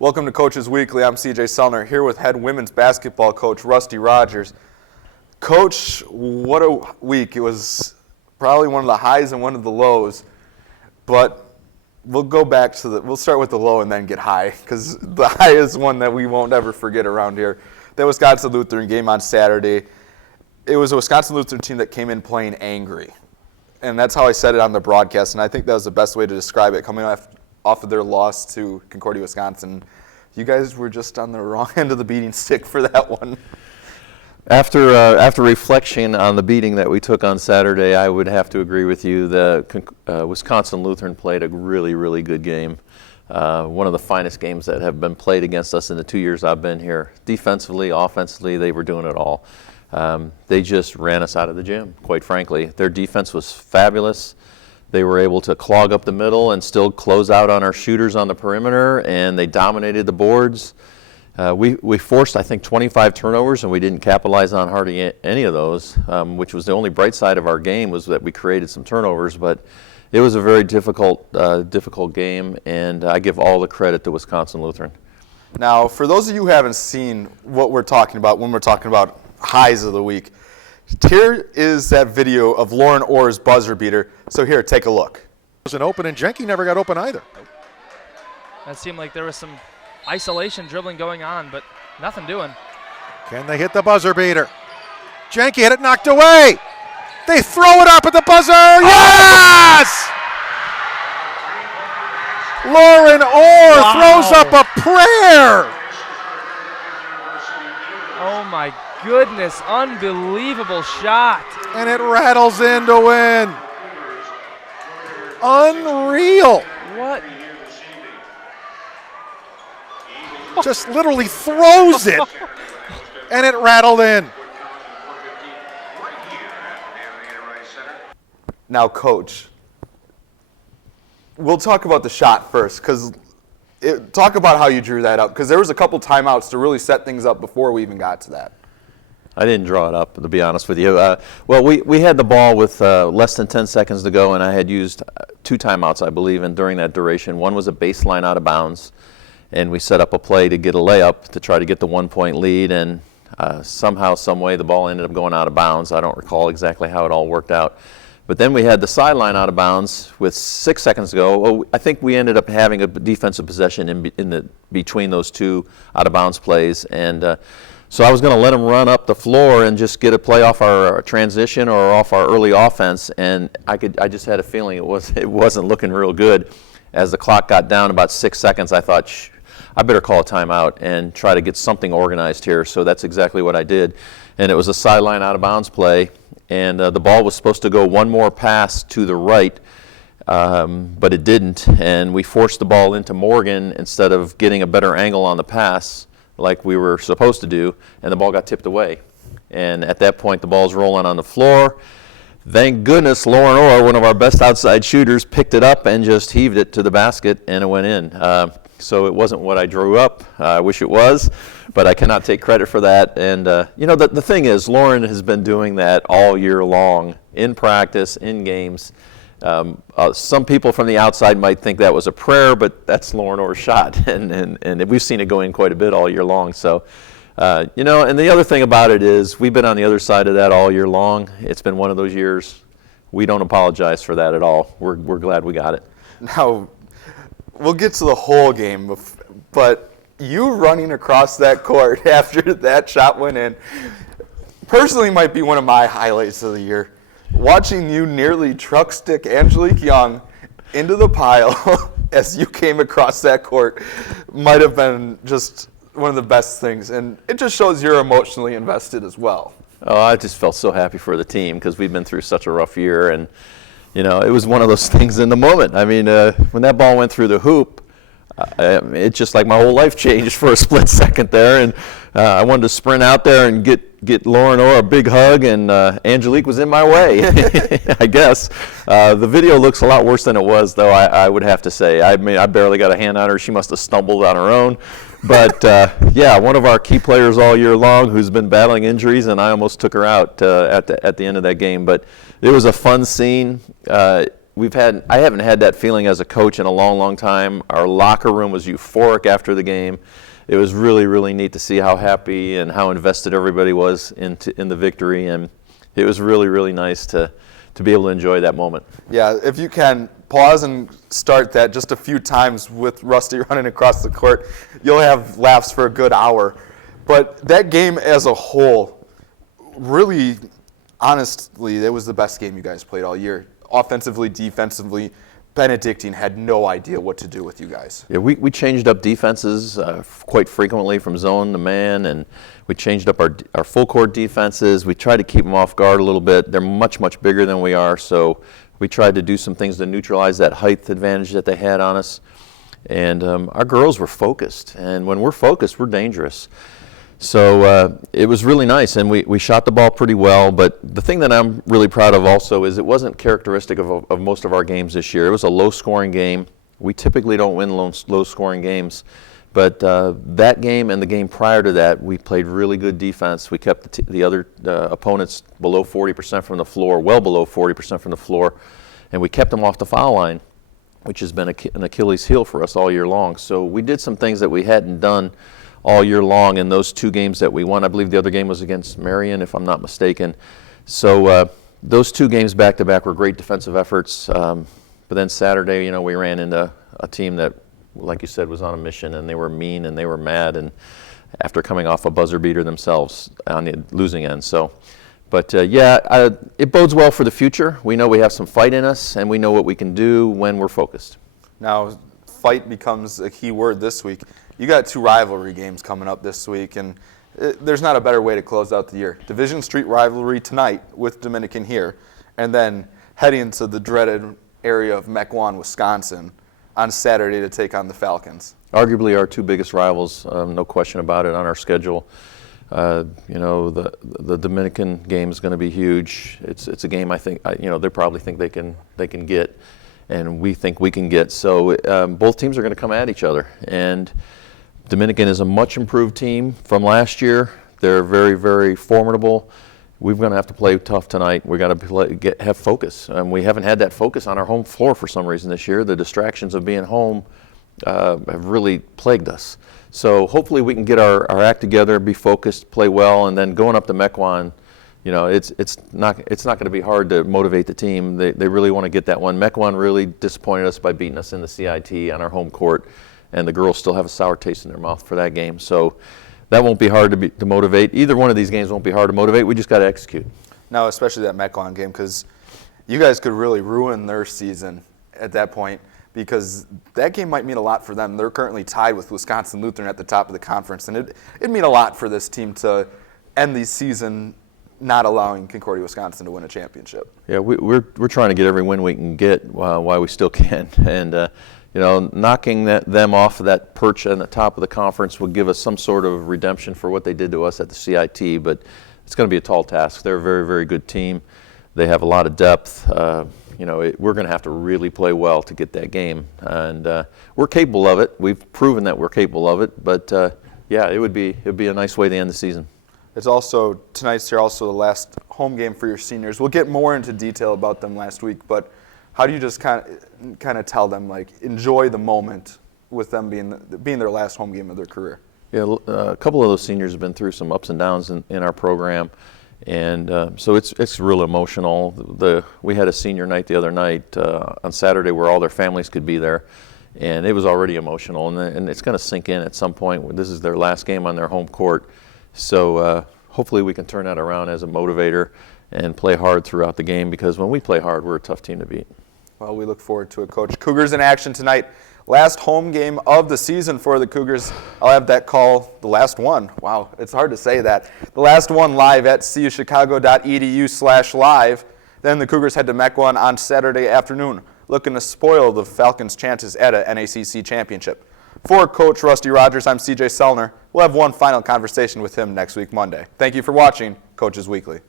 Welcome to Coaches Weekly. I'm CJ Sellner here with head women's basketball coach Rusty Rogers. Coach, what a week. It was probably one of the highs and one of the lows, but we'll go back to we'll start with the low and then get high, because the high is one that we won't ever forget around here. That Wisconsin Lutheran game on Saturday. It was a Wisconsin Lutheran team that came in playing angry, and that's how I said it on the broadcast, and I think that was the best way to describe it, coming off of their loss to Concordia, Wisconsin. You guys were just on the wrong end of the beating stick for that one. After reflection on the beating that we took on Saturday, I would have to agree with you. The Wisconsin Lutheran played a really, really good game. One of the finest games that have been played against us in the 2 years I've been here. Defensively, offensively, they were doing it all. They just ran us out of the gym, quite frankly. Their defense was fabulous. They were able to clog up the middle and still close out on our shooters on the perimeter, and they dominated the boards. We forced, I think, 25 turnovers, and we didn't capitalize on hardly any of those, which was the only bright side of our game, was that we created some turnovers. But it was a very difficult game, and I give all the credit to Wisconsin Lutheran. Now, for those of you who haven't seen what we're talking about when we're talking about highs of the week, here is that video of Lauren Orr's buzzer beater. So here, take a look. It wasn't open, and Jenke never got open either. That seemed like there was some isolation dribbling going on, but nothing doing. Can they hit the buzzer beater? Jenke had it knocked away. They throw it up at the buzzer. Yes! Lauren Orr throws up a prayer. Oh my goodness, unbelievable shot. And it rattles in to win. Unreal. What? Just literally throws it, and it rattled in. Now, Coach, we'll talk about the shot first, because talk about how you drew that up, because there was a couple timeouts to really set things up before we even got to that. I didn't draw it up, to be honest with you. Well, we had the ball with less than 10 seconds to go, and I had used 2 timeouts, I believe, and during that duration. One was a baseline out of bounds, and we set up a play to get a layup to try to get the 1-point lead, and somehow, some way, the ball ended up going out of bounds. I don't recall exactly how it all worked out. But then we had the sideline out of bounds with 6 seconds to go. Oh, I think we ended up having a defensive possession between those 2 out of bounds plays, and so I was going to let them run up the floor and just get a play off our transition or off our early offense, and I just had a feeling it wasn't looking real good. As the clock got down about 6 seconds, I thought, I better call a timeout and try to get something organized here. So that's exactly what I did, and it was a sideline out of bounds play, and the ball was supposed to go one more pass to the right, but it didn't, and we forced the ball into Morgan instead of getting a better angle on the pass like we were supposed to do, and the ball got tipped away. And at that point, the ball's rolling on the floor. Thank goodness Lauren Orr, one of our best outside shooters, picked it up and just heaved it to the basket, and it went in. So it wasn't what I drew up. I wish it was, but I cannot take credit for that. And the thing is, Lauren has been doing that all year long, in practice, in games. Some people from the outside might think that was a prayer, but that's Lauren Orr's shot, and we've seen it go in quite a bit all year long. So, and the other thing about it is we've been on the other side of that all year long. It's been one of those years. We don't apologize for that at all. We're glad we got it. Now, we'll get to the whole game, but you running across that court after that shot went in, personally might be one of my highlights of the year. Watching you nearly truck stick Angelique Young into the pile as you came across that court might have been just one of the best things. And it just shows you're emotionally invested as well. Oh, I just felt so happy for the team because we've been through such a rough year. And, it was one of those things in the moment. I mean, when that ball went through the hoop, it's just like my whole life changed for a split second there. And I wanted to sprint out there and get Lauren Orr a big hug, and Angelique was in my way, I guess. The video looks a lot worse than it was, though, I would have to say. I barely got a hand on her. She must have stumbled on her own. But, one of our key players all year long who's been battling injuries, and I almost took her out at the end of that game. But it was a fun scene. I haven't had that feeling as a coach in a long, long time. Our locker room was euphoric after the game. It was really, really neat to see how happy and how invested everybody was in the victory, and it was really, really nice to be able to enjoy that moment. Yeah, if you can pause and start that just a few times with Rusty running across the court, you'll have laughs for a good hour. But that game as a whole, really, honestly, it was the best game you guys played all year. Offensively, defensively, Benedictine had no idea what to do with you guys. Yeah, we changed up defenses quite frequently from zone to man, and we changed up our full court defenses. We tried to keep them off guard a little bit. They're much, much bigger than we are, so we tried to do some things to neutralize that height advantage that they had on us. And our girls were focused, and when we're focused, we're dangerous. So it was really nice, and we shot the ball pretty well. But the thing that I'm really proud of also is it wasn't characteristic of most of our games this year. It was a low-scoring game. We typically don't win low-scoring games. But that game and the game prior to that, we played really good defense. We kept the other opponents below 40% from the floor, well below 40% from the floor, and we kept them off the foul line, which has been an Achilles heel for us all year long. So we did some things that we hadn't done all year long in those two games that we won. I believe the other game was against Marion, if I'm not mistaken. So those two games back-to-back were great defensive efforts. But then Saturday, we ran into a team that, like you said, was on a mission, and they were mean and they were mad, and after coming off a buzzer beater themselves on the losing end. But it bodes well for the future. We know we have some fight in us, and we know what we can do when we're focused. Now, fight becomes a key word this week. You got two rivalry games coming up this week, and there's not a better way to close out the year. Division Street rivalry tonight with Dominican here, and then heading into the dreaded area of Mequon, Wisconsin on Saturday to take on the Falcons. Arguably our two biggest rivals, no question about it, on our schedule. The Dominican game is going to be huge. It's a game I think they probably think they can get, and we think we can get. So both teams are going to come at each other, and Dominican is a much improved team from last year. They're very, very formidable. We're going to have to play tough tonight. We're going to have focus. We haven't had that focus on our home floor for some reason this year. The distractions of being home have really plagued us. So hopefully we can get our act together, be focused, play well, and then going up to Mequon, it's not going to be hard to motivate the team. They really want to get that one. Mequon really disappointed us by beating us in the CIT on our home court, and the girls still have a sour taste in their mouth for that game. So that won't be hard to motivate. Either one of these games won't be hard to motivate. We just got to execute. Now, especially that Mequon game, because you guys could really ruin their season at that point, because that game might mean a lot for them. They're currently tied with Wisconsin Lutheran at the top of the conference, and it'd mean a lot for this team to end the season not allowing Concordia, Wisconsin to win a championship. Yeah, we're trying to get every win we can get while we still can, and knocking them off of that perch on the top of the conference would give us some sort of redemption for what they did to us at the CIT, but it's going to be a tall task. They're a very, very good team. They have a lot of depth. We're going to have to really play well to get that game, and we're capable of it. We've proven that we're capable of it, but it would be a nice way to end the season. Tonight's here also the last home game for your seniors. We'll get more into detail about them last week, but how do you just kind of tell them, enjoy the moment with them being their last home game of their career? Yeah, a couple of those seniors have been through some ups and downs in our program, and so it's real emotional. We had a senior night the other night on Saturday where all their families could be there, and it was already emotional, and it's going to sink in at some point. This is their last game on their home court, so hopefully we can turn that around as a motivator and play hard throughout the game, because when we play hard, we're a tough team to beat. Well, we look forward to it, Coach. Cougars in action tonight. Last home game of the season for the Cougars. I'll have that call, the last one. Wow, it's hard to say that. The last one live at cuchicago.edu/live. Then the Cougars head to Mequon on Saturday afternoon, looking to spoil the Falcons' chances at a NACC championship. For Coach Rusty Rogers, I'm CJ Sellner. We'll have one final conversation with him next week, Monday. Thank you for watching Coaches Weekly.